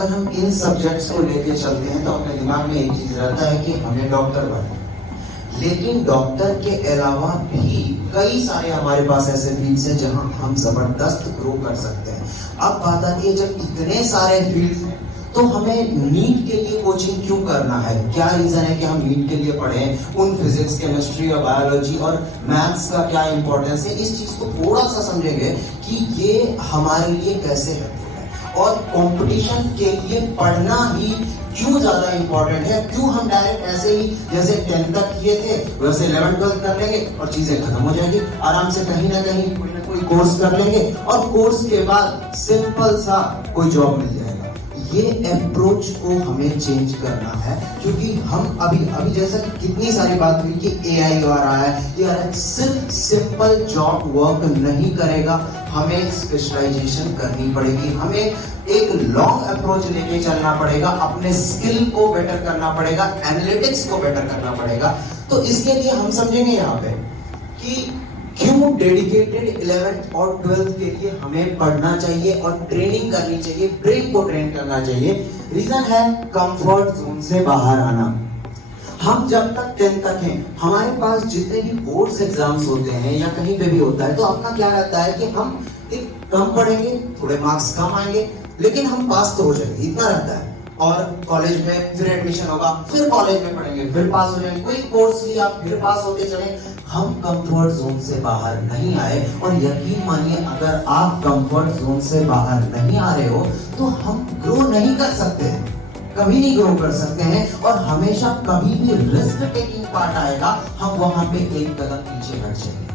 अगर हम इन सब्जेक्ट्स को लेके चलते हैं तो अपने दिमाग में एक चीज रहता है कि हमें डॉक्टर बनना है। लेकिन डॉक्टर के अलावा भी कई सारे हमारे पास ऐसे फील्ड्स हैं जहां हम जबरदस्त ग्रो कर सकते हैं। अब बात आती है, जब इतने सारे फील्ड्स हैं तो हमें नीट के लिए कोचिंग क्यों करना है? क्या रीजन है कि हम नीट के लिए पढ़ें? उन फिजिक्स, केमिस्ट्री और बायोलॉजी और मैथ्स का क्या इंपॉर्टेंस है? इस चीज को थोड़ा सा समझेंगे कि ये हमारे लिए कैसे है और कंपटीशन के लिए पढ़ना ही क्यों ज्यादा इंपॉर्टेंट है। क्यों हम डायरेक्ट ऐसे ही जैसे 10th तक किए थे वैसे 11th 12th कर लेंगे और चीजें खत्म हो जाएगी, आराम से कहीं ना कहीं कोई ना कोई कोर्स कर लेंगे और कोर्स के बाद सिंपल सा कोई जॉब मिल जाएगा। ये अप्रोच को हमें चेंज करना है, क्योंकि हम अभी जैसा कि कितनी सारी बात हुई कि एआई आ रहा है, यार सिर्फ सिंपल जॉब वर्क नहीं करेगा, हमें स्पेशलाइजेशन करनी पड़ेगी, हमें एक लॉन्ग अप्रोच लेके चलना पड़ेगा, अपने स्किल को बेटर करना पड़ेगा, एनालिटिक्स को बेटर करना पड़ेगा। तो इसके लिए हम समझेंगे यहाँ पे कि क्यों डेडिकेटेड 11th और 12th के लिए हमें पढ़ना चाहिए और ट्रेनिंग करनी चाहिए, ब्रेन को ट्रेन करना चाहिए। रीजन है कंफर्ट जोन से बाहर आना। हम जब तक 10th तक हैं, हमारे पास जितने भी बोर्ड्स एग्जाम्स होते हैं या कहीं पे भी होता है, तो आपका क्या रहता है कि हम एक कम पढ़ेंगे, थोड़े मार्क्स कम आएंगे, लेकिन हम पास तो हो जाएंगे, इतना रहता है। और कॉलेज में फिर एडमिशन होगा, फिर कॉलेज में पढ़ेंगे, फिर पास हो जाएंगे, कोई कोर्स लिया फिर पास होते चले। हम कंफर्ट जोन से बाहर नहीं आए, और यकीन मानिए अगर आप कंफर्ट जोन से बाहर नहीं आ रहे हो तो हम ग्रो नहीं कर सकते, कभी नहीं ग्रो कर सकते हैं। और हमेशा कभी भी रिस्क टेकिंग पार्ट आएगा, हम वहां पे एक कदम पीछे हट जाएंगे।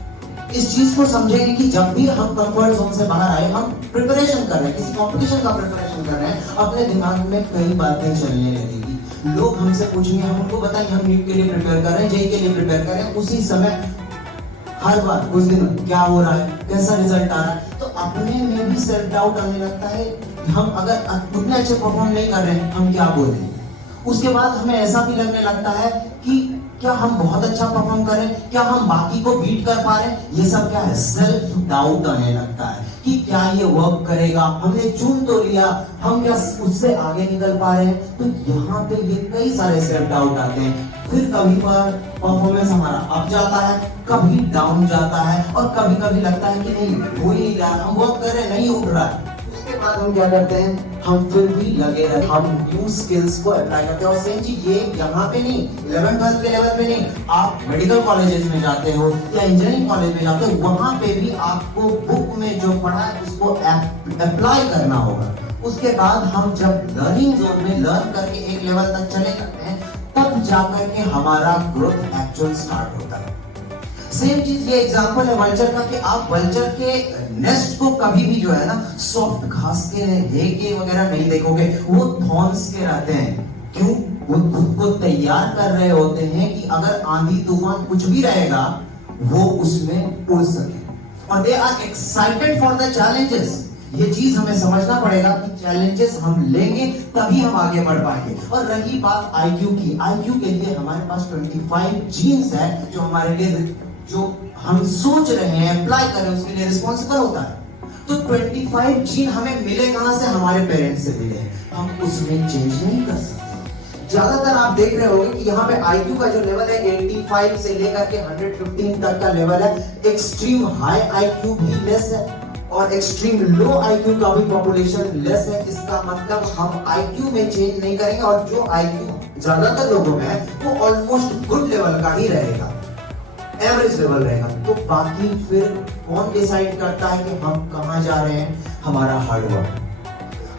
इस चीज को समझेंगे कि जब भी हम कंफर्ट जोन से बाहर आए, हम प्रिपरेशन कर रहे हैं, किसी कंपटीशन का प्रिपरेशन कर रहे हैं, अपने दिमाग में कई बातें चलने लगेगी। लोग हमसे पूछेंगे, हम उनको बताएंगे हम नीट के लिए प्रिपेयर कर रहे हैं, जेईई के लिए प्रिपेयर कर रहे हैं, उसी समय हर बार कुछ दिन क्या हो रहा है, कैसा रिजल्ट आ रहा है, तो अपने में भी सेल्फ डाउट आने लगता है। हम अगर उतने अच्छे परफॉर्म नहीं कर रहे हैं, हम क्या बोलें। उसके बाद हमें ऐसा भी लगने लगता है कि क्या हम बहुत अच्छा परफॉर्म कर रहे हैं, क्या हम बाकी को बीट कर पा रहे हैं। ये सब क्या है, सेल्फ डाउट आने लगता है कि क्या ये वर्क करेगा, हमने चुन तो लिया, हम क्या उससे आगे निकल पा रहे हैं। तो यहाँ पे ये कई सारे सेल्फ डाउट आते हैं। फिर कभी पर परफॉर्मेंस हमारा अप जाता है, कभी डाउन जाता है, और कभी कभी लगता है कि नहीं हो ही नहीं रहा, हम वर्क कर रहे हैं, नहीं उठ रहा है। उसके बाद हम क्या करते हैं, हम फिर भी लगे रहते, हम न्यू स्किल्स को अप्लाई करते हैं। और सेम चीज ये यहाँ पे नहीं, 11th 12th के लेवल पे नहीं, आप मेडिकल कॉलेजेस में जाते हो या इंजीनियरिंग कॉलेज में जाते हो, वहां पे भी आपको बुक में जो पढ़ा है उसको अप्लाई करना होगा। उसके बाद हम जब लर्निंग जोन में लर्न करके एक लेवल तक चले जाते हैं, तब जाकर के हमारा ग्रोथ एक्चुअल स्टार्ट होता है। सेम चीज ये एग्जांपल है वल्चर का, कि आप वल्चर के नेस्ट को कभी भी जो है ना सॉफ्ट घास के हे के वगैरह नहीं देखोगे, वो थॉर्न्स के रहते हैं। क्यों? वो खुद को तैयार कर रहे होते हैं कि अगर आंधी तूफान कुछ भी रहेगा वो उसमें उड़ सके, और they are excited for the challenges. ये चीज हमें समझना पड़ेगा कि चैलेंजेस हम लेंगे तभी हम आगे बढ़ पाएंगे। और रही बात आईक्यू की, आईक्यू के लिए हमारे पास 25 जीन्स है जो हमारे लिए, जो हम सोच रहे हैं अप्लाई करें उसके लिए रिस्पॉन्सिबल होता है। तो 25 जीन हमें मिले कहां से? हमारे पेरेंट्स से मिले, हम उसमें चेंज नहीं कर सकते। ज्यादातर आप देख रहे होंगे कि यहाँ पे आईक्यू का जो लेवल है 85 से लेकर के 115 तक का लेवल है। एक्सट्रीम हाई आईक्यू भी लेस है और एक्सट्रीम लो आईक्यू का भी पॉपुलेशन लेस है। इसका मतलब हम आईक्यू में चेंज नहीं करेंगे, और जो आईक्यू ज्यादातर लोगों में है वो ऑलमोस्ट गुड लेवल का ही रहेगा, एवरेज लेवल रहेगा। तो बाकी फिर कौन डिसाइड करता है कि हम कहां जा रहे हैं? हमारा हार्डवर्क,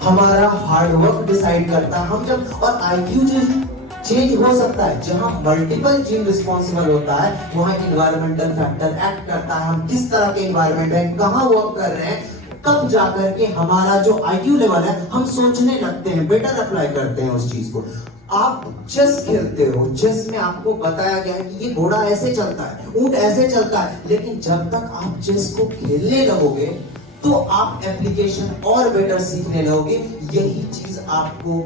हमारा हार्डवर्क डिसाइड करता है। हम जब, और आईक्यू जो चेंज हो सकता है, जहां मल्टीपल जीन रिस्पॉन्सिबल होता है वहां इन्वायरमेंटल फैक्टर एक्ट करता है। हम किस तरह के इन्वायरमेंट है, कहां वर्क कर रहे हैं, तब जाकर के हमारा जो आईक्यू लेवल है हम सोचने लगते हैं, बेटर अप्लाई करते हैं उस चीज को। आप चेस खेलते हो, चेस में आपको बताया गया है कि ये घोड़ा ऐसे चलता है, ऊंट ऐसे चलता है, लेकिन जब तक आप चेस को खेलने लगोगे तो आप एप्लीकेशन और बेटर सीखने लगोगे। यही चीज आपको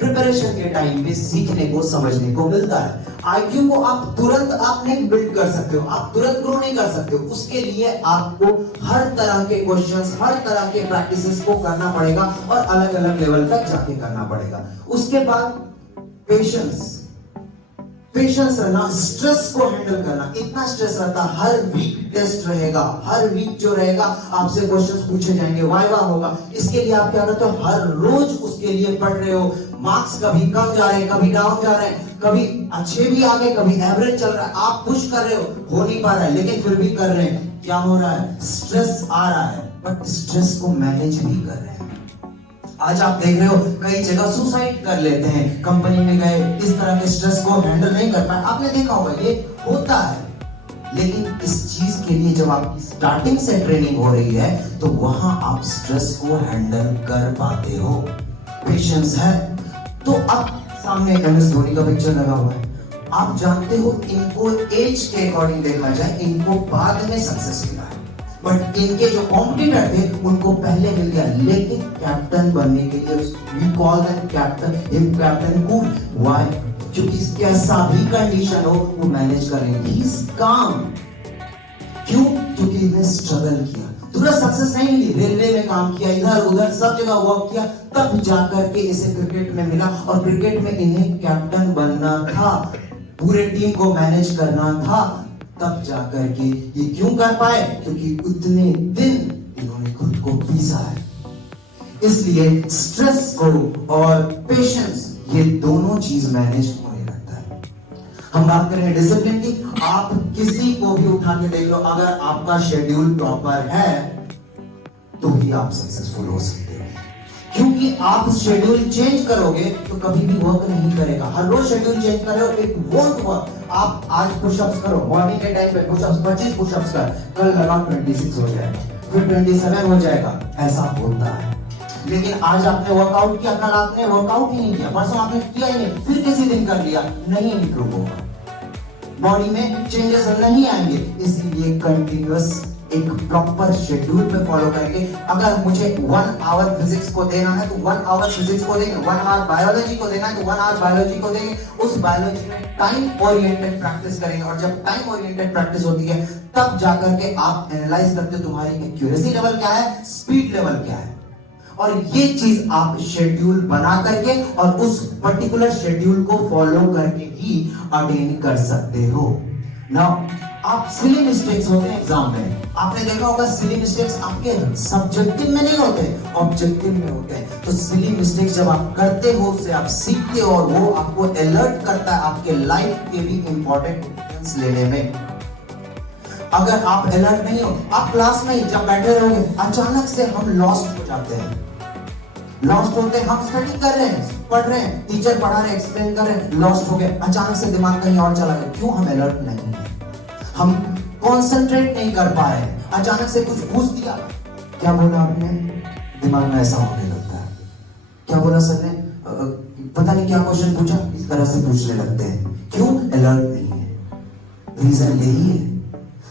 प्रिपरेशन के टाइम पे सीखने को समझने को मिलता है। आईक्यू को आप तुरंत आप नहीं बिल्ड कर सकते हो, आप तुरंत ग्रो नहीं कर सकते हो। उसके लिए आपको हर तरह के क्वेश्चंस, हर तरह के प्रैक्टिसेस को करना पड़ेगा और अलग अलग लेवल तक जाके करना पड़ेगा। उसके बाद पेशेंस रहना, स्ट्रेस को हैंडल करना। इतना स्ट्रेस रहता, हर वीक टेस्ट रहेगा, हर वीक जो रहेगा आपसे क्वेश्चंस पूछे जाएंगे, वाइवा होगा। इसके लिए आप क्या करते हो, हर रोज उसके लिए पढ़ रहे हो। मार्क्स कभी कम जा रहे हैं, कभी डाउन जा रहे हैं, कभी अच्छे भी आ गए, कभी एवरेज चल रहा है। आप पुश कर रहे हो नहीं पा रहा है, लेकिन फिर भी कर रहे हैं। क्या हो रहा है, स्ट्रेस आ रहा है, बट स्ट्रेस को मैनेज भी कर रहे हैं। आज आप देख रहे हो कई जगह सुसाइड कर लेते हैं, कंपनी में गए, इस तरह के स्ट्रेस को हैंडल नहीं कर पाए। आपने देखा होगा ये होता है। लेकिन इस चीज के लिए जब आपकी स्टार्टिंग से ट्रेनिंग हो रही है तो वहां आप स्ट्रेस को हैंडल कर पाते हो। पेशेंस है। तो अब सामने MS धोनी का पिक्चर लगा हुआ है। आप जानते हो इनको एज के अकॉर्डिंग देखा जाए, इनको बाद में सक्सेस मिला है, बट इनके जो कॉम्पिटिटर थे उनको पहले मिल गया। लेकिन कैप्टन बनने के लिए we call them captain, him captain cool. Why? क्योंकि कैसा भी कंडीशन हो वो मैनेज करेंगे। ही इज काम। क्यों? क्योंकि इन्हें स्ट्रगल किया, तुरंत सक्सेस नहीं मिली। रेलवे में काम किया, इधर उधर सब जगह वर्क किया, तब जाकर के इसे क्रिकेट में मिला। और क्रिकेट में इन्हें कैप्टन बनना था, पूरे टीम को मैनेज करना था, तब जाकर के ये क्यों कर पाए? क्योंकि उतने दिन इन्होंने खुद को पीसा है। इसलिए स्ट्रेस को और पेशेंस, ये दोनों चीज मैनेज होने लगता है। हम बात करेंगे डिसिप्लिन की। आप किसी को भी उठा के देख लो, अगर आपका शेड्यूल प्रॉपर है तो ही आप सक्सेसफुल हो सकते हो। क्योंकि आप शेड्यूल चेंज करोगे तो कभी भी वर्क नहीं करेगा। हर रोज शेड्यूल चेंज कर रहे हो, इट वोंट वर्क। आप आज पुशअप्स करो, मॉर्निंग के टाइम पे पुशअप्स 25 पुशअप्स कर, कल लगा 26 हो जाएगा, फिर 27 हो जाएगा। ऐसा होता है। लेकिन आज आपने वर्कआउट किया, कल आपने वर्कआउट ही नहीं किया, परसों आपने किया ही नहीं, फिर किसी दिन कर लिया, नहीं इंप्रूव होगा, बॉडी में चेंजेस नहीं आएंगे। इसलिए कंटिन्यूअस एक प्रॉपर शेड्यूल पे फॉलो करके, अगर मुझे 1 आवर फिजिक्स को देना है तो 1 आवर फिजिक्स को देंगे, 1 आवर बायोलॉजी को देना है तो 1 आवर बायोलॉजी को देंगे। उस बायोलॉजी में टाइम ओरिएंटेड प्रैक्टिस करेंगे, और जब टाइम ओरिएंटेड प्रैक्टिस होती है तब जाकर के आप एनालाइज करते हो तुम्हारी एक्यूरेसी लेवल क्या है, स्पीड लेवल क्या है। और ये चीज आप शेड्यूल बना करके और उस पर्टिकुलर शेड्यूल को फॉलो करके ही अटेन कर सकते हो। नाउ आप सिली मिस्टेक्स होते हैं एग्जाम में, आपने देखा होगा सिली मिस्टेक्स आपके सब्जेक्टिव में नहीं होते, ऑब्जेक्टिव में होते हैं। तो सिली मिस्टेक्स जब आप करते हो उससे आप सीखते हो और वो आपको अलर्ट करता है आपके लाइफ के भी इंपॉर्टेंट डिसीजंस लेने में। अगर आप अलर्ट नहीं हो, आप क्लास में जब बैठे रहोगे अचानक से हम लॉस्ट हो जाते हैं। लॉस्ट होते हैं, हम स्टडी कर रहे हैं, पढ़ रहे हैं, टीचर पढ़ा रहे हैं, एक्सप्लेन कर रहे हैं, लॉस्ट हो गए, अचानक से दिमाग कहीं और चला गया। क्यों? हम अलर्ट नहीं है, हम कंसंट्रेट नहीं कर पा रहे हैं। अचानक से कुछ पूछ दिया, क्या बोला आपने, दिमाग में ऐसा होने लगता है। क्या बोला सर ने, पता नहीं क्या क्वेश्चन पूछा, इस तरह से पूछने लगते हैं। क्यों? अलर्ट नहीं है। रीजन यही है।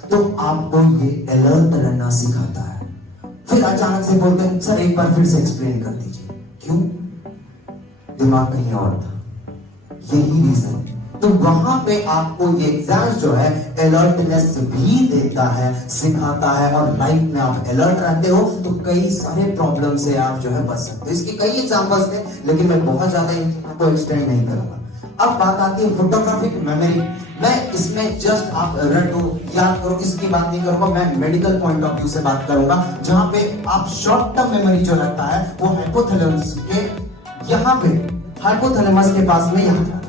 तो आपको ये अलर्ट रहना सिखाता है। फिर अचानक से बोलते हैं सर एक बार फिर से एक्सप्लेन कर दीजिए। क्यों? दिमाग कहीं और था, यही रीजन। तो वहां पे आपको ये एग्जाम्स जो है अलर्टनेस भी देता है, सिखाता है, और लाइफ में आप अलर्ट रहते हो तो कई सारे प्रॉब्लम से आप जो है बच सकते हो। इसके कई एग्जांपल्स थे, लेकिन मैं बहुत ज्यादा इनको एक्सटेंड नहीं करूंगा। अब बात आती है फोटोग्राफिक मेमोरी। मैं इसमें जस्ट आप रटो, याद करो, इसकी बात नहीं करूंगा। मैं मेडिकल पॉइंट ऑफ व्यू से बात करूंगा, जहां पे आप शॉर्ट टर्म मेमोरी जो रहता है वो हाइपोथैलेमस के यहाँ पे, हाइपोथैलेमस के पास में यहाँ,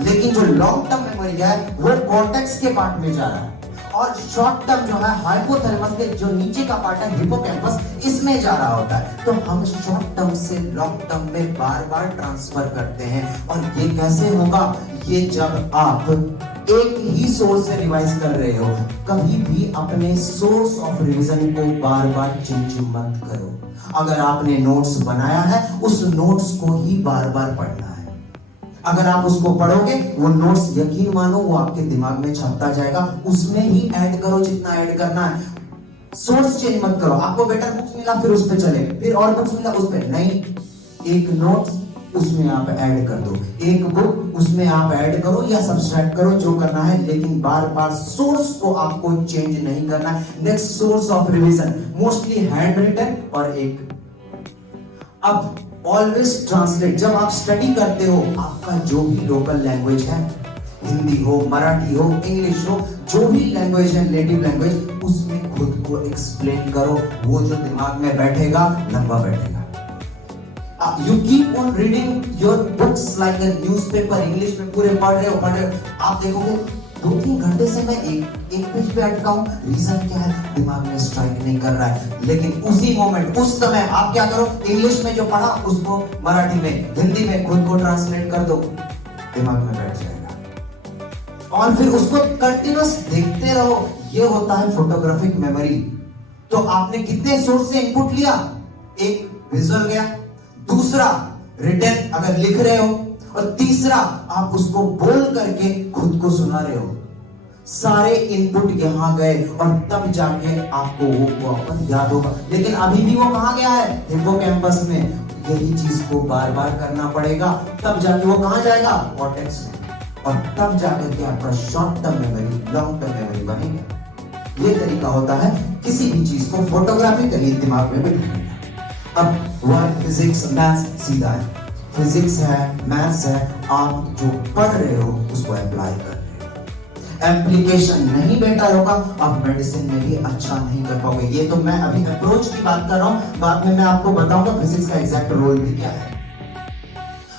लेकिन जो लॉन्ग टर्म मेमोरी है वो कॉर्टेक्स के पार्ट में जा रहा है, और शॉर्ट टर्म जो है हाइपोथैलेमस के जो नीचे का पार्ट है हिप्पोकैम्पस, इसमें जा रहा होता है। तो हम शॉर्ट टर्म से लॉन्ग टर्म में बार बार ट्रांसफर करते हैं। और ये कैसे होगा? ये जब आप एक ही सोर्स से रिवाइज कर रहे हो। कभी भी अपने सोर्स ऑफ रिवीजन को बार बार चेंज मत करो। अगर आपने नोट्स बनाया है उस नोट्स को ही बार बार पढ़ना है। अगर आप उसको पढ़ोगे वो नोट्स, यकीन मानो, वो आपके दिमाग में छपता जाएगा। उसमें ही ऐड करो जितना ऐड करना है, सोर्स चेंज मत करो। आपको बेटर बुक्स मिला फिर उस पे चले, फिर और बुक्स मिला उस पे नहीं। एक नोट्स उसमें आप ऐड कर दो, एक बुक उसमें आप ऐड करो या सब्सट्रैक्ट करो, जो करना है, लेकिन बार बार सोर्स को आपको चेंज नहीं करना है। Next source of revision mostly hand written और एक, अब ऑलवेज ट्रांसलेट। जब आप स्टडी करते हो, आपका जो भी लोकल लैंग्वेज है, हिंदी हो, मराठी हो, इंग्लिश हो, जो भी लैंग्वेज है, नेटिव लैंग्वेज, उसमें खुद को एक्सप्लेन करो। वो जो दिमाग में बैठेगा, लंबा बैठेगा। You keep on reading your books like a newspaper, English में पूरे पढ़ रहे हो, आप देखोगे 2-3 घंटे से मैं एक पेज पे अटका हूं। रीजन क्या है? दिमाग में स्ट्राइक नहीं कर रहा है। लेकिन उसी मोमेंट, उस समय आप क्या करो, इंग्लिश में जो पढ़ा उसको मराठी में, हिंदी में खुद को ट्रांसलेट कर दो, दिमाग में बैठ जाएगा। और फिर उसको कंटिन्यूअस देखते रहो। ये होता है फोटोग्राफिक मेमोरी। तो आपने कितने सोर्स से इनपुट लिया? एक विजुअल गया, दूसरा रिटन अगर लिख रहे हो, और तीसरा आप उसको बोल करके खुद को सुना रहे हो। सारे इनपुट यहां गए और तब जाके आपको वो वापस याद होगा। लेकिन अभी भी वो कहां गया है? हिप्पोकैम्पस में। यही चीज को बार बार करना पड़ेगा, तब जाके वो कहां जाएगा? कॉर्टेक्स में। और तब जाकर के आपका short term memory, long term memory बनेगा। ये तरीका होता है किसी भी चीज को फोटोग्राफिकली दिमाग में बिठाने का। अब वर्ड, फिजिक्स, मैथ्स सीधा है। फिजिक्स है, मैथ्स है, आप जो पढ़ रहे हो उसको अप्लाई कर रहे हो। एप्लीकेशन नहीं बेटा होगा, आप मेडिसिन में भी अच्छा नहीं कर पाओगे। ये तो मैं अभी अप्रोच की बात कर रहा हूं, बाद में मैं आपको बताऊंगा फिजिक्स का एग्जैक्ट रोल भी क्या है।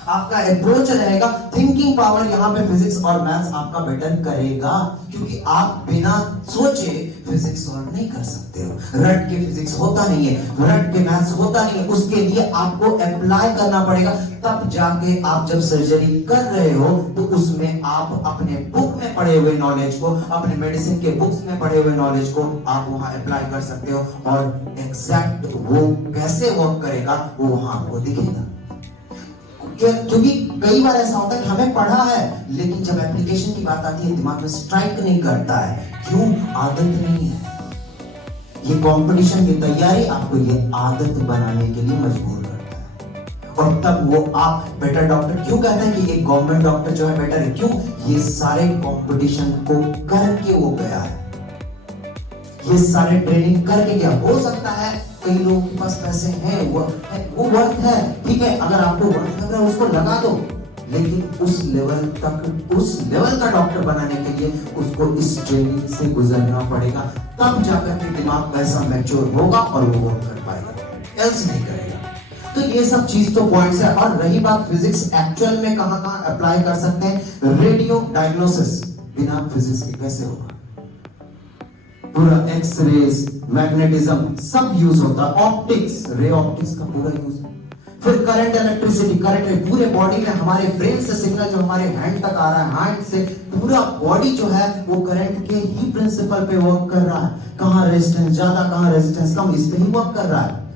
आपका अप्रोच रहेगा, थिंकिंग पावर यहाँ पे फिजिक्स और मैथ्स आपका बेटर करेगा, क्योंकि आप बिना सोचे फिजिक्स सॉल्व नहीं कर सकते हो। रट के फिजिक्स होता नहीं है, रट के मैथ्स होता नहीं है, उसके लिए आपको अप्लाई करना पड़ेगा। तब जाके आप जब सर्जरी कर रहे हो तो उसमें आप अपने बुक में पढ़े हुए नॉलेज को, अपने मेडिसिन के बुक्स में पढ़े हुए नॉलेज को आप वहां अप्लाई कर सकते हो, और एग्जैक्ट वो कैसे वर्क करेगा वो वहां आपको दिखेगा। क्योंकि कई बार ऐसा होता है कि हमें पढ़ा है, लेकिन जब एप्लीकेशन की बात आती है दिमाग में स्ट्राइक नहीं करता है। क्यों? आदत नहीं है। ये कंपटीशन की तैयारी आपको ये आदत बनाने के लिए मजबूर करता है। और तब वो आप बेटर डॉक्टर क्यों कहते हैं कि एक गवर्नमेंट डॉक्टर जो है बेटर है? क्यों? ये सारे कंपटीशन को करके वो गया है, ये सारे ट्रेनिंग करके गया। हो सकता है कई लोगों के पास पैसे हैं, वो वर्थ है, ठीक है, अगर आपको वर्थ लग रहा है उसको लगा दो, लेकिन उस लेवल तक, उस लेवल का डॉक्टर बनाने के लिए उसको इस ट्रेनिंग से गुजरना पड़ेगा। तब जाकर के दिमाग ऐसा मैच्योर होगा और वो वर्क कर पाएगा, एल्स नहीं करेगा। तो ये सब चीज तो पॉइंट्स है। और रही बात फिजिक्स एक्चुअल में कहां कहां अप्लाई कर सकते हैं, रेडियो डायग्नोसिस बिना फिजिक्स के कैसे होगा? पूरा एक्सरेज, मैग्नेटिज्म सब यूज होता है। ऑप्टिक्स, रे ऑप्टिक्स का पूरा यूज। फिर करंट, इलेक्ट्रिसिटी, करंट पूरे बॉडी में, हमारे ब्रेन से सिग्नल जो हमारे हैंड तक आ रहा है, हैंड से पूरा बॉडी जो है वो करंट के ही प्रिंसिपल पे वर्क कर रहा है। कहां रेजिस्टेंस ज्यादा, कहां रेजिस्टेंस कम, इस पे ही वर्क कर रहा है।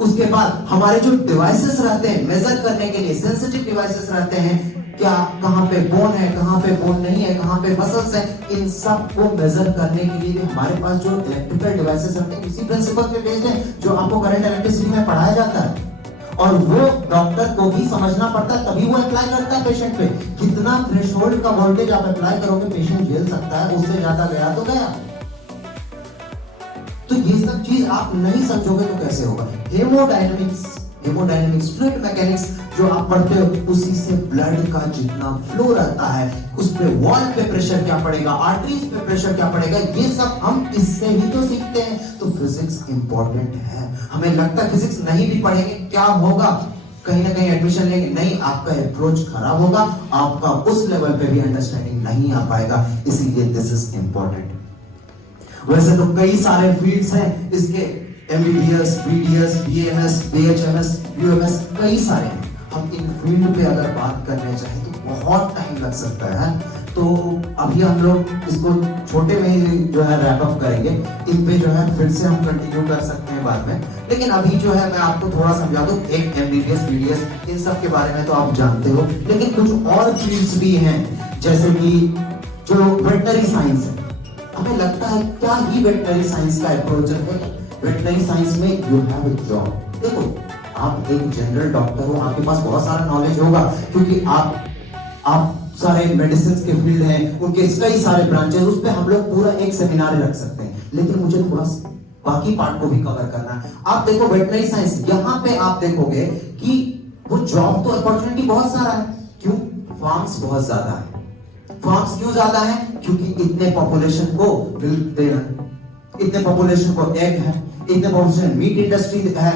उसके बाद हमारे जो डिवाइसेस रहते हैं मेजर करने के लिए, सेंसिटिव डिवाइसेस रहते हैं, क्या कहां पे बोन है, कहां पे बोन नहीं है, कहां पे मसल्स है, इन सब को मेजर करने के लिए भी हमारे पास जो इलेक्ट्रिकल डिवाइसेस रहते हैं उसी प्रिंसिपल पे बेस्ड है जो आपको करंट इलेक्ट्रिसिटी में पढ़ाया जाता है। और वो डॉक्टर को भी समझना पड़ता है, तभी वो अप्लाई करता है पेशेंट पे। कितना थ्रेशोल्ड का वोल्टेज आप अप्लाई करोगे पेशेंट झेल सकता है, उससे ज्यादा गया तो गया। तो ये सब चीज आप नहीं समझोगे तो कैसे होगा? हेमोडायनामिक्स, फ्लूइड मैकेनिक्स जो आप पढ़ते हो, उसी से ब्लड का जितना फ्लो रहता है, उस पे वॉल पे प्रेशर क्या पड़ेगा, आर्टरीज पे प्रेशर क्या पड़ेगा, ये सब हम इससे ही तो सीखते हैं। तो फिजिक्स इंपॉर्टेंट है। हमें लगता है फिजिक्स नहीं भी पढ़ेंगे क्या होगा, कहीं ना कहीं एडमिशन लेंगे, नहीं, आपका अप्रोच खराब होगा, आपका उस लेवल पे भी अंडरस्टैंडिंग नहीं आ पाएगा। इसीलिए दिस इज इंपॉर्टेंट। वैसे तो कई सारे फील्ड्स हैं इसके, MBBS, BDS, BMS, BHMS, UMS, कई सारे हैं। हम इन फील्ड पे अगर बात करने चाहें तो बहुत टाइम लग सकता है। तो अभी हम लोग इसको छोटे में ही जो है रैप अप करेंगे। इन पे जो है फिर से हम कंटिन्यू कर सकते हैं बाद में, लेकिन अभी जो है मैं आपको थोड़ा समझा दूं। एक MBBS, BDS, इन सब के बारे में तो आप जानते हो, लेकिन कुछ और फील्ड्स भी हैं, जैसे कि जो वेटनरी साइंस है। हमें लगता है क्या ही वेटनरी साइंस का अप्रोच है। वेटनरी साइंस में यू हैव अ जॉब। देखो आप एक जनरल डॉक्टर हो, आपके पास बहुत सारा नॉलेज होगा क्योंकि आप सारे मेडिसिन के फील्ड हैं, उनके कई सारे ब्रांचेस, उस पे हम लोग पूरा एक सेमिनार रख सकते हैं। लेकिन मुझे थोड़ा बाकी पार्ट को भी कवर करना है। आप देखो वेटनरी साइंस, यहाँ पे आप देखोगे कि वो जॉब तो अपॉर्चुनिटी बहुत सारा है। क्यों? फार्म्स बहुत ज्यादा है। फार्म्स क्यों ज्यादा है? क्योंकि इतने पॉपुलेशन को मिल्क देना, इतने पॉपुलेशन को एग है, इतने पॉपुलेशन मीट इंडस्ट्री है,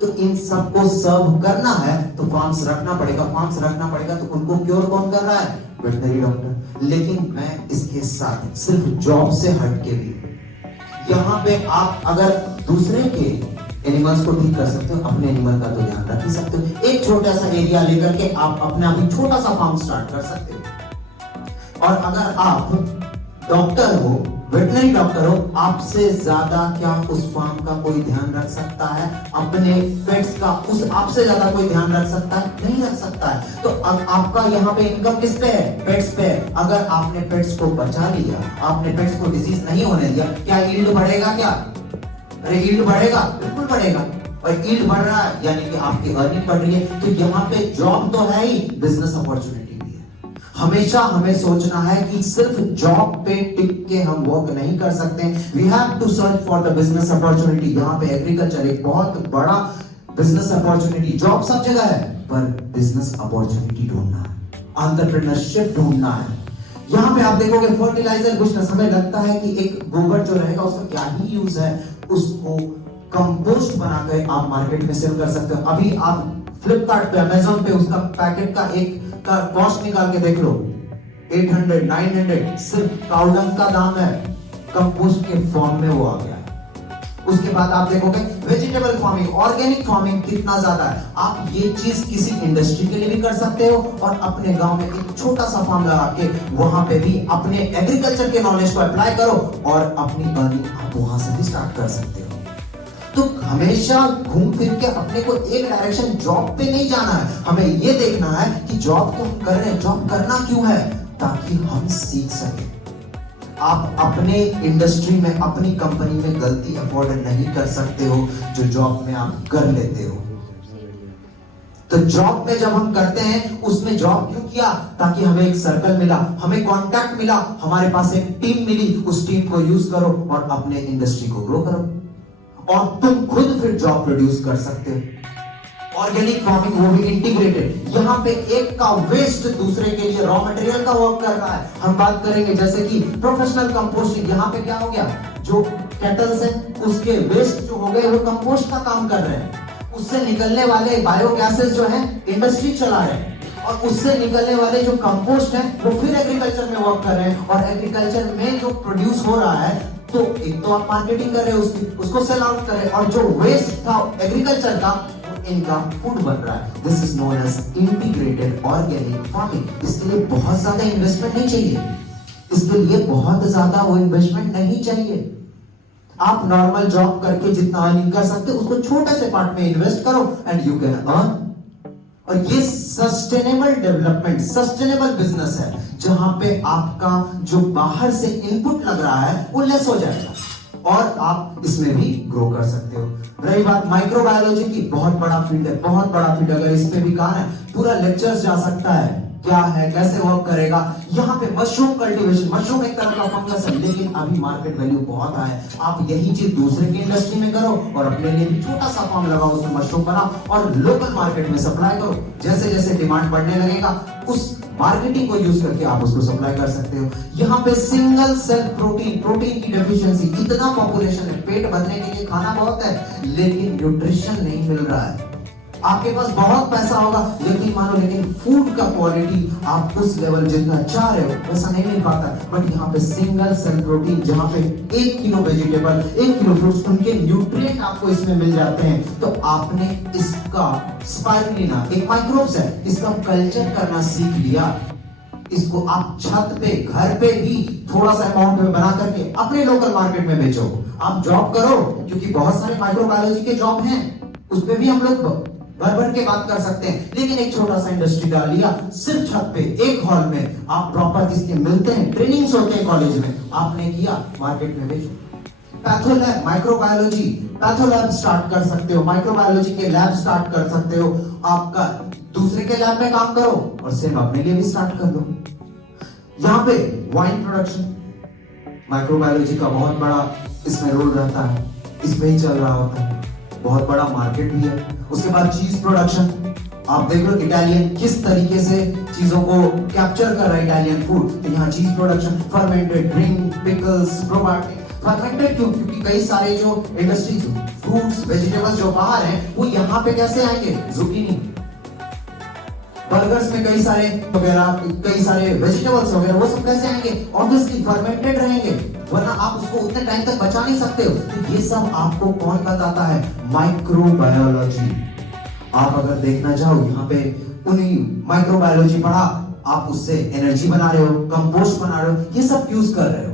तो इन सबको सर्व करना है तो फार्म्स रखना पड़ेगा। फार्म्स रखना पड़ेगा तो उनको क्योर कौन कर रहा है? Veterinary doctor. लेकिन मैं इसके साथ सिर्फ जॉब से हटके भी यहाँ पे आप अगर दूसरे के एनिमल्स को ठीक कर सकते हो, अपने एनिमल का तो ध्यान रख ही सकते हो। एक छोटा सा एरिया लेकर के आप अपने आप ही छोटा सा फार्म स्टार्ट कर सकते हो। और अगर आप डॉक्टर हो, वेटनरी डॉक्टर हो, आपसे ज्यादा क्या उस फार्म का कोई ध्यान रख सकता है? अपने पेट्स का उस आपसे ज्यादा कोई ध्यान रख सकता है? नहीं रख सकता है। तो अब आपका यहाँ पे इनकम किस पे है? पेट्स पे। अगर आपने पेट्स को बचा लिया, आपने पेट्स को डिजीज नहीं होने दिया, क्या यील्ड बढ़ेगा? क्या अरे यील्ड बढ़ेगा? बिल्कुल बढ़ेगा। और यील्ड बढ़ रहा है यानी कि आपकी अर्निंग बढ़ रही है। तो यहाँ पे जॉब तो है ही, बिजनेस अपॉर्चुनिटी। हमेशा हमें सोचना है कि सिर्फ जॉब पे टिक के हम वर्क नहीं कर सकते। We have to search for the business opportunity. यहाँ पे एग्रीकल्चर एक बहुत बड़ा बिजनेस अपॉर्चुनिटी। जॉब सब जगह है, पर बिजनेस अपॉर्चुनिटी ढूंढना है, एंटरप्रेन्योरशिप ढूंढना है। यहाँ पे आप देखोगे फर्टिलाइजर बिजनेस, हमें लगता है कि एक गोबर जो रहेगा उसका क्या ही यूज है, उसको कंपोस्ट बनाकर आप मार्केट में सेल कर सकते हो। अभी आप फ्लिपकार्ट पे, अमेज़न पे उसका पैकेट का एक का कॉस्ट निकाल के देख लो, 800, 900 सिर्फ काउडंग का दाम है। कंपोस्ट के फॉर्म में वो आ गया। उसके बाद आप देखोगे वेजिटेबल फार्मिंग, ऑर्गेनिक फार्मिंग कितना ज्यादा है। आप ये चीज किसी इंडस्ट्री के लिए भी कर सकते हो और अपने गांव में एक छोटा सा फार्म लगा के वहां पे भी अपने एग्रीकल्चर के नॉलेज को अप्लाई करो और अपनी अर्निंग आप वहां से भी स्टार्ट कर सकते हो। तो हमेशा घूम फिर के अपने को एक डायरेक्शन जॉब पे नहीं जाना है। हमें ये देखना है कि जॉब तो हम कर रहे हैं, जॉब करना क्यों है? ताकि हम सीख सके। आप अपने इंडस्ट्री में, अपनी कंपनी में गलती अफोर्ड नहीं कर सकते हो जो जॉब में आप कर लेते हो। तो जॉब में जब हम करते हैं, उसमें जॉब क्यों किया? ताकि हमें एक सर्कल मिला, हमें कॉन्टैक्ट मिला, हमारे पास एक टीम मिली। उस टीम को यूज करो और अपने इंडस्ट्री को ग्रो करो और तुम खुद फिर जॉब प्रोड्यूस कर सकते हो। ऑर्गेनिक फार्मिंग, वो भी इंटीग्रेटेड। यहाँ पे एक का वेस्ट दूसरे के लिए रॉ मटेरियल का वर्क कर रहा है। हम बात करेंगे जैसे कि प्रोफेशनल कंपोस्टिंग। यहाँ पे क्या हो गया, जो कैटल्स हैं उसके वेस्ट जो हो गए वो कंपोस्ट का काम कर रहे हैं। उससे निकलने वाले बायोगैसेस जो है इंडस्ट्री चला रहे हैं और उससे निकलने वाले जो कंपोस्ट है वो फिर एग्रीकल्चर में वर्क कर रहे हैं। और एग्रीकल्चर में जो प्रोड्यूस हो रहा है, तो एक तो आप मार्केटिंग कर रहे हो उसकी, उसको सेल आउट कर रहे हैं, और जो वेस्ट था एग्रीकल्चर का इनका फूड बन रहा है। This is known as integrated organic farming. इसके लिए बहुत ज्यादा इन्वेस्टमेंट नहीं चाहिए, इसके लिए बहुत ज्यादा वो इन्वेस्टमेंट नहीं चाहिए। आप नॉर्मल जॉब करके जितना अर्निंग कर सकते हो उसको छोटे से पार्ट में इन्वेस्ट करो एंड यू कैन अर्न। और ये सस्टेनेबल डेवलपमेंट, सस्टेनेबल बिजनेस है जहां पे आपका जो बाहर से इनपुट लग रहा है वो लेस हो जाएगा और आप इसमें भी ग्रो कर सकते हो। रही बात माइक्रोबायोलॉजी की, बहुत बड़ा फील्ड है, बहुत बड़ा फील्ड। अगर इस पे भी कहा है पूरा लेक्चर जा सकता है, क्या है, कैसे वर्क करेगा। यहाँ पे मशरूम कल्टीवेशन, मशरूम एक तरह का फंगस है लेकिन अभी मार्केट वैल्यू बहुत हाई है। आप यही चीज दूसरे की इंडस्ट्री में करो और अपने लिए भी छोटा सा फार्म लगाओ, उसमें मशरूम बनाओ और लोकल मार्केट में सप्लाई करो। जैसे जैसे डिमांड बढ़ने लगेगा उस मार्केटिंग को यूज करके आप उसको सप्लाई कर सकते हो। यहाँ पे सिंगल सेल प्रोटीन, प्रोटीन की डेफिशिएंसी, इतना पॉपुलेशन है, पेट भरने के लिए खाना बहुत है लेकिन न्यूट्रिशन नहीं मिल रहा है। आपके पास बहुत पैसा होगा लेकिन फूड का क्वालिटी आप उस लेवल जितना चाह रहे हो वैसा नहीं मिल पाता। बट यहाँ पे सिंगल सेल प्रोटीन, जहाँ पे 1 किलो वेजिटेबल, 1 किलो फ्रूट्स, उनके न्यूट्रिएंट आपको इसमें मिल जाते हैं। तो आपने इसका स्पाइरुलिना, एक माइक्रोब्स है, इसका कल्चर करना सीख लिया। इसको आप छत पे, घर पे भी थोड़ा सा अमाउंट में बना करके अपने लोकल मार्केट में बेचो। आप जॉब करो क्योंकि बहुत सारे माइक्रोबायोलॉजी के जॉब हैं, उस पे भी हम लोग भर के बात कर सकते हैं। लेकिन एक छोटा सा इंडस्ट्री डाल लिया, सिर्फ छत पे, एक हॉल में, आप प्रॉपर इसके मिलते हैं, ट्रेनिंग्स होते हैं कॉलेज में, आपने किया, मार्केट में बेचो। Patho lab, microbiology patho lab start कर सकते हो, माइक्रोबायोलॉजी के लैब स्टार्ट कर सकते हो। आपका दूसरे के लैब में काम करो और सेम अपने लिए भी स्टार्ट कर लो। यहाँ पे वाइन प्रोडक्शन, माइक्रोबायोलॉजी का बहुत बड़ा इसमें रोल रहता है, इसमें ही चल रहा होता है, बहुत बड़ा मार्केट भी है। उसके बाद चीज प्रोडक्शन, आप देख लो इटालियन किस तरीके से चीजों को कैप्चर कर रहा है इटालियन फूड, तो यहाँ चीज production, fermented drink, pickles, probiotic. Fermented क्यों? क्योंकि कई सारे जो इंडस्ट्रीज, फ्रूट्स, वेजिटेबल्स जो बाहर हैं वो यहाँ पे कैसे आएंगे? जुकीनी, बर्गर्स में कई सारे वगैरह, कई सारे वेजिटेबल्स वगैरह, वो सब कैसे आएंगे? ऑब्वियसली फर्मेंटेड रहेंगे, वरना आप उसको उतने टाइम तक बचा नहीं सकते हो। तो ये सब आपको कौन बताता है? माइक्रोबायोलॉजी। आप अगर देखना चाहो यहाँ पे उन्हीं माइक्रोबायोलॉजी पढ़ा, आप उससे एनर्जी बना रहे हो, कंपोस्ट बना रहे हो, ये सब यूज कर रहे हो,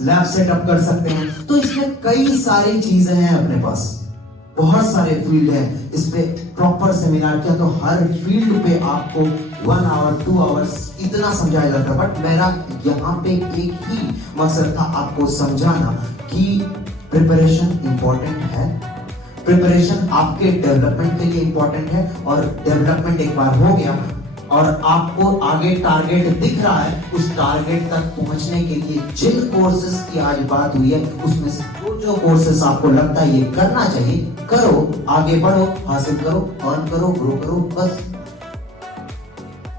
लैब सेटअप कर सकते हैं। तो इसमें कई सारी चीजें हैं अपने पास, बहुत सारे फील्ड हैं। इस पे प्रॉपर सेमिनार किया तो हर फील्ड पे आपको 1 आवर 2 आवर्स इतना समझाया जाता है। बट मेरा यहाँ पे एक ही मकसद था आपको समझाना कि प्रिपरेशन इंपॉर्टेंट है, प्रिपरेशन आपके डेवलपमेंट के लिए इंपॉर्टेंट है। और डेवलपमेंट एक बार हो गया और आपको आगे टारगेट दिख रहा है, उस टारगेट तक पहुंचने के लिए जिन कोर्सेज की आज बात हुई है उसमें से जो कोर्सेज आपको लगता है ये करना चाहिए, करो, आगे बढ़ो, हासिल करो, अर्न करो, ग्रो करो, बस।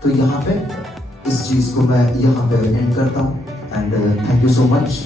तो यहाँ पे इस चीज को मैं यहाँ पे एंड करता हूँ and thank you so much.